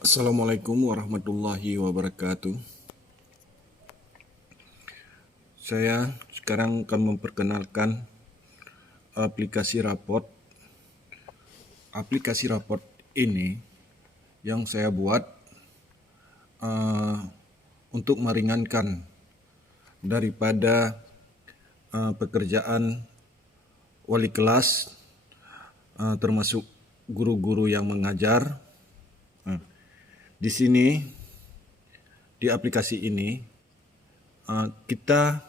Assalamualaikum warahmatullahi wabarakatuh. Saya sekarang akan memperkenalkan aplikasi raport. Aplikasi raport ini yang saya buat untuk meringankan daripada pekerjaan wali kelas, termasuk guru-guru yang mengajar. Di sini, di aplikasi ini, kita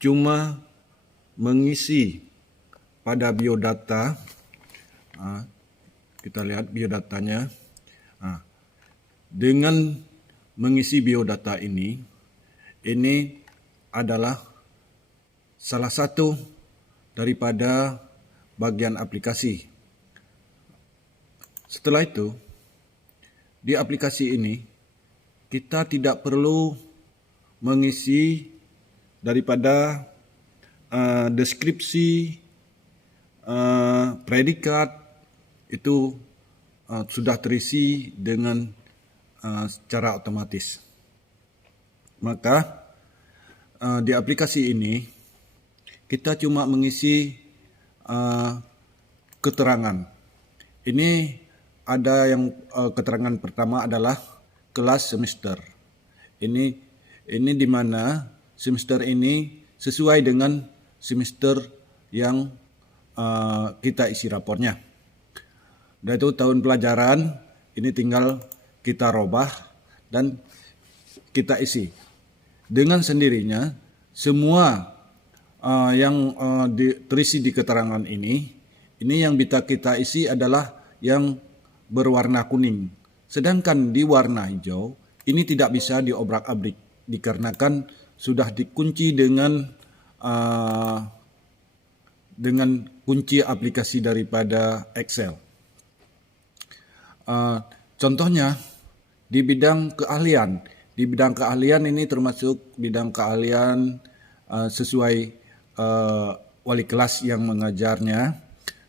cuma mengisi pada biodata. Kita lihat biodatanya. Dengan mengisi biodata ini adalah salah satu daripada bagian aplikasi. Setelah itu, di aplikasi ini kita tidak perlu mengisi daripada deskripsi, predikat, itu sudah terisi dengan secara otomatis. Maka di aplikasi ini kita cuma mengisi keterangan. Ini ada yang keterangan pertama adalah kelas semester. Ini di mana semester ini sesuai dengan semester yang kita isi raportnya. Dan itu tahun pelajaran ini tinggal kita robah dan kita isi. Dengan sendirinya semua yang terisi di keterangan ini yang bisa kita isi adalah yang berwarna kuning. Sedangkan di warna hijau ini tidak bisa diobrak-abrik dikarenakan sudah dikunci dengan kunci aplikasi daripada Excel. Contohnya di bidang keahlian. Di bidang keahlian ini termasuk bidang keahlian sesuai wali kelas yang mengajarnya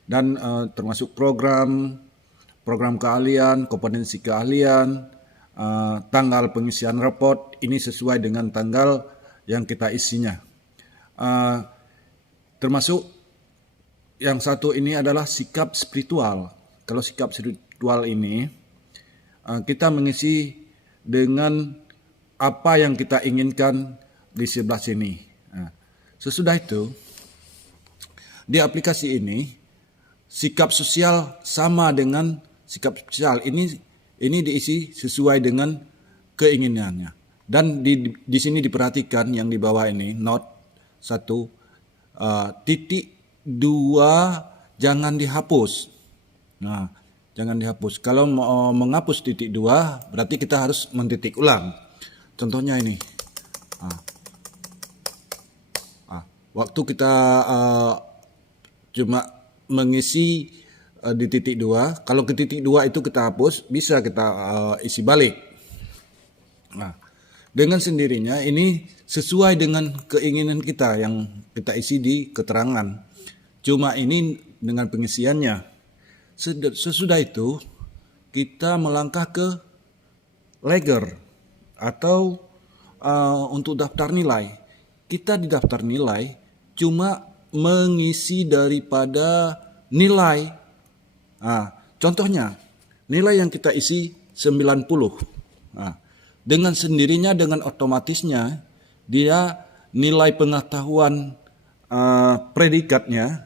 dan termasuk program keahlian, kompetensi keahlian, tanggal pengisian raport ini sesuai dengan tanggal yang kita isinya. Termasuk yang satu ini adalah sikap spiritual. Kalau sikap spiritual ini kita mengisi dengan apa yang kita inginkan di sebelah sini. Sesudah itu di aplikasi ini sikap sosial sama dengan sikap sosial ini diisi sesuai dengan keinginannya. Dan di sini diperhatikan yang di bawah ini note 1 titik 2 jangan dihapus. Nah, jangan dihapus. Kalau mau menghapus titik 2 berarti kita harus mentitik ulang. Contohnya ini. Waktu kita cuma mengisi di titik 2, kalau ke titik 2 itu kita hapus, bisa kita isi balik. Nah, dengan sendirinya ini sesuai dengan keinginan kita yang kita isi di keterangan. Cuma ini dengan pengisiannya. Sesudah itu kita melangkah ke leger atau untuk daftar nilai. Kita di daftar nilai cuma mengisi daripada nilai. Contohnya nilai yang kita isi 90. Dengan sendirinya, dengan otomatisnya dia nilai pengetahuan predikatnya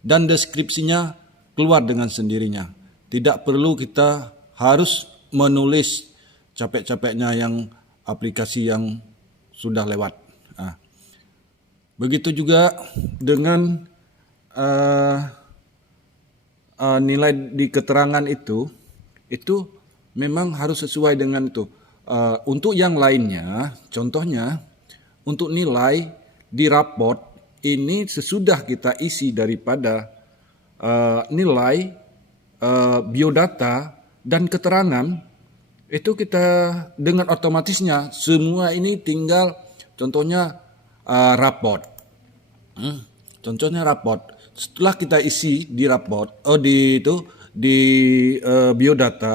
dan deskripsinya keluar dengan sendirinya. Tidak perlu kita harus menulis capek-capeknya yang aplikasi yang sudah lewat. Begitu juga dengan nilai di keterangan itu memang harus sesuai dengan itu. Untuk yang lainnya, contohnya untuk nilai di raport ini sesudah kita isi daripada nilai biodata dan keterangan itu kita dengan otomatisnya semua ini tinggal contohnya raport. Contohnya raport. Setelah kita isi di raport, di biodata,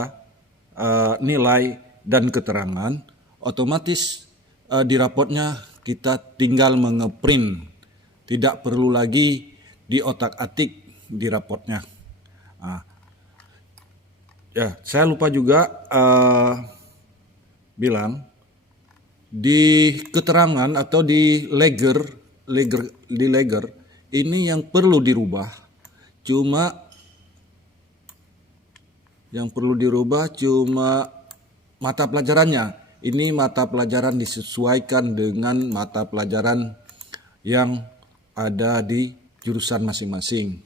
nilai dan keterangan, otomatis di raportnya kita tinggal mengeprint, tidak perlu lagi diotak-atik di raportnya. Ya, saya lupa juga bilang di keterangan atau di ledger ini yang perlu dirubah cuma mata pelajarannya. Ini mata pelajaran disesuaikan dengan mata pelajaran yang ada di jurusan masing-masing.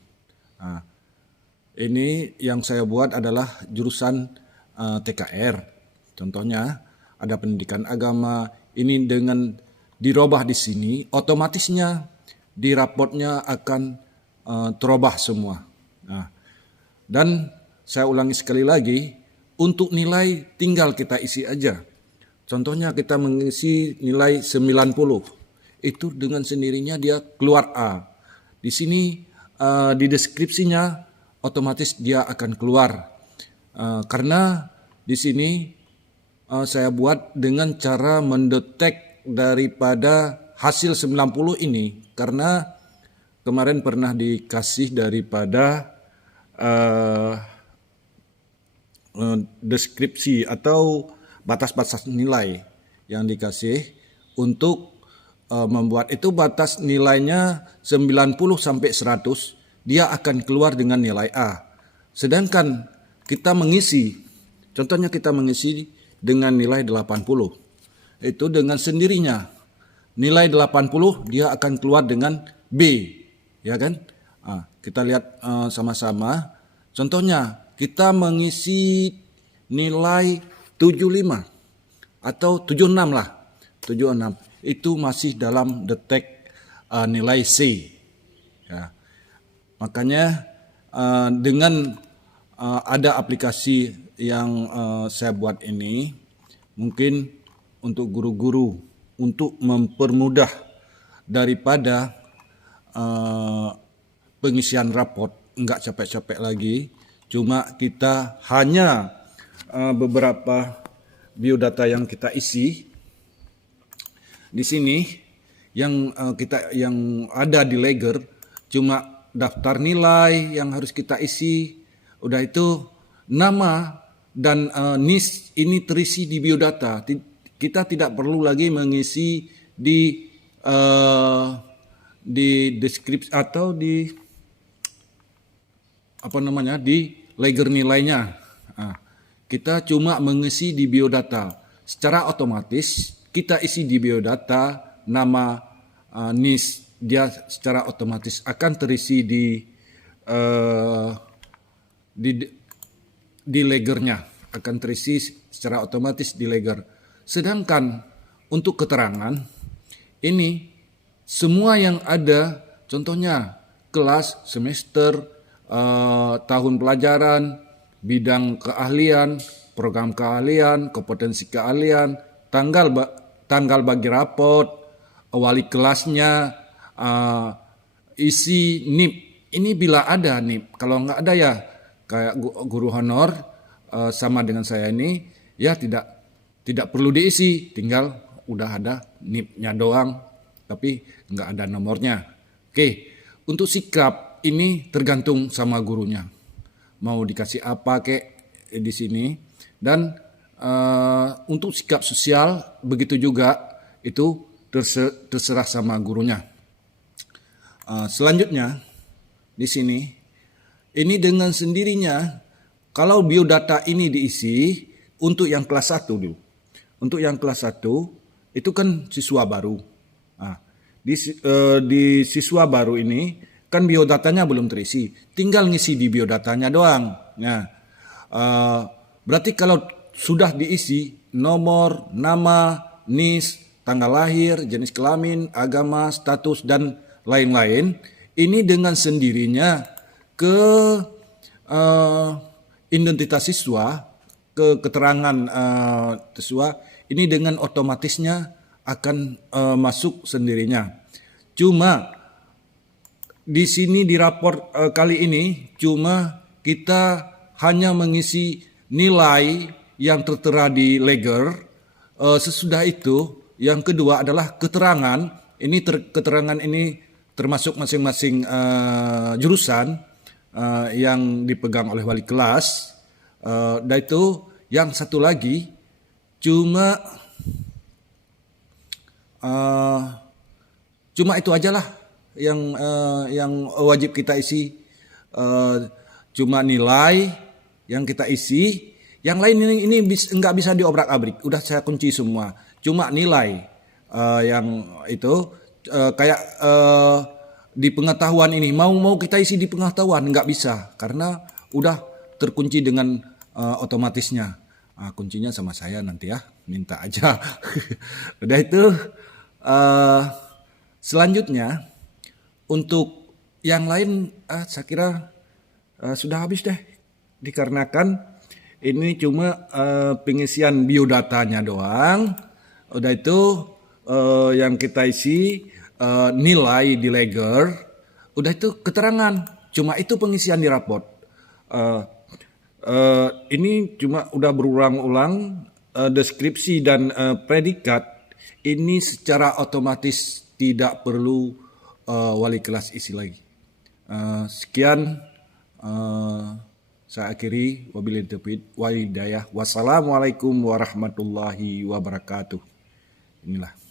Ini yang saya buat adalah jurusan TKR. Contohnya ada pendidikan agama. Ini dengan dirubah di sini, otomatisnya di raportnya akan terubah semua. Dan saya ulangi sekali lagi, untuk nilai tinggal kita isi aja. Contohnya kita mengisi nilai 90. Itu dengan sendirinya dia keluar A. Di sini di deskripsinya otomatis dia akan keluar. Karena di sini saya buat dengan cara mendetek daripada hasil 90 ini. Karena kemarin pernah dikasih daripada deskripsi atau batas-batas nilai yang dikasih untuk membuat itu batas nilainya 90 sampai 100, dia akan keluar dengan nilai A. Sedangkan kita mengisi, contohnya kita mengisi dengan nilai 80. Itu dengan sendirinya nilai 80 dia akan keluar dengan B, ya kan? Kita lihat sama-sama. Contohnya kita mengisi nilai 75 atau 76 lah. 76 itu masih dalam detek nilai C. Ya. Makanya dengan ada aplikasi yang saya buat ini, mungkin untuk guru-guru untuk mempermudah daripada pengisian raport, enggak capek-capek lagi. Cuma kita hanya beberapa biodata yang kita isi di sini yang ada di ledger cuma daftar nilai yang harus kita isi. Udah itu nama dan NIS ini terisi di biodata. Kita tidak perlu lagi mengisi di deskripsi atau di ledger nilainya. Kita cuma mengisi di biodata. Secara otomatis kita isi di biodata nama NIS, dia secara otomatis akan terisi di ledgernya, akan terisi secara otomatis di ledger. Sedangkan untuk keterangan ini semua yang ada, contohnya kelas, semester, tahun pelajaran, bidang keahlian, program keahlian, kompetensi keahlian, tanggal bagi raport, wali kelasnya, isi NIP. Ini bila ada NIP. Kalau nggak ada ya kayak guru honor sama dengan saya ini, ya tidak perlu diisi, tinggal udah ada NIP-nya doang, tapi nggak ada nomornya. Oke, untuk sikap ini tergantung sama gurunya. Mau dikasih apa kek di sini. Dan untuk sikap sosial begitu juga, itu terserah sama gurunya. Selanjutnya di sini, ini dengan sendirinya kalau biodata ini diisi untuk yang kelas 1 dulu. Untuk yang kelas 1 itu kan siswa baru. Di siswa baru ini kan biodatanya belum terisi, tinggal ngisi di biodatanya doang. Nah, berarti kalau sudah diisi nomor, nama, NIS, tanggal lahir, jenis kelamin, agama, status, dan lain-lain, ini dengan sendirinya ke identitas siswa, ke keterangan siswa, ini dengan otomatisnya akan masuk sendirinya. Cuma di sini di raport kali ini cuma kita hanya mengisi nilai yang tertera di leger. Sesudah itu, yang kedua adalah keterangan. Keterangan ini termasuk masing-masing jurusan yang dipegang oleh wali kelas. Dan itu yang satu lagi cuma itu aja lah yang wajib kita isi. Cuma nilai yang kita isi. Yang lain ini nggak bisa diobrak-abrik. Udah saya kunci semua. Cuma nilai yang itu kayak di pengetahuan ini mau kita isi di pengetahuan nggak bisa karena udah terkunci dengan otomatisnya. Kuncinya sama saya nanti ya, minta aja. Udah itu selanjutnya untuk yang lain saya kira sudah habis deh, dikarenakan ini cuma pengisian biodatanya doang. Udah itu yang kita isi nilai di leger. Udah itu keterangan. Cuma itu pengisian di raport. Ini cuma udah berulang-ulang deskripsi dan predikat. Ini secara otomatis tidak perlu wali kelas isi lagi. Sekian. Saya akhiri, wabillahi taufiq wal hidayah. Wassalamualaikum warahmatullahi wabarakatuh. Inilah.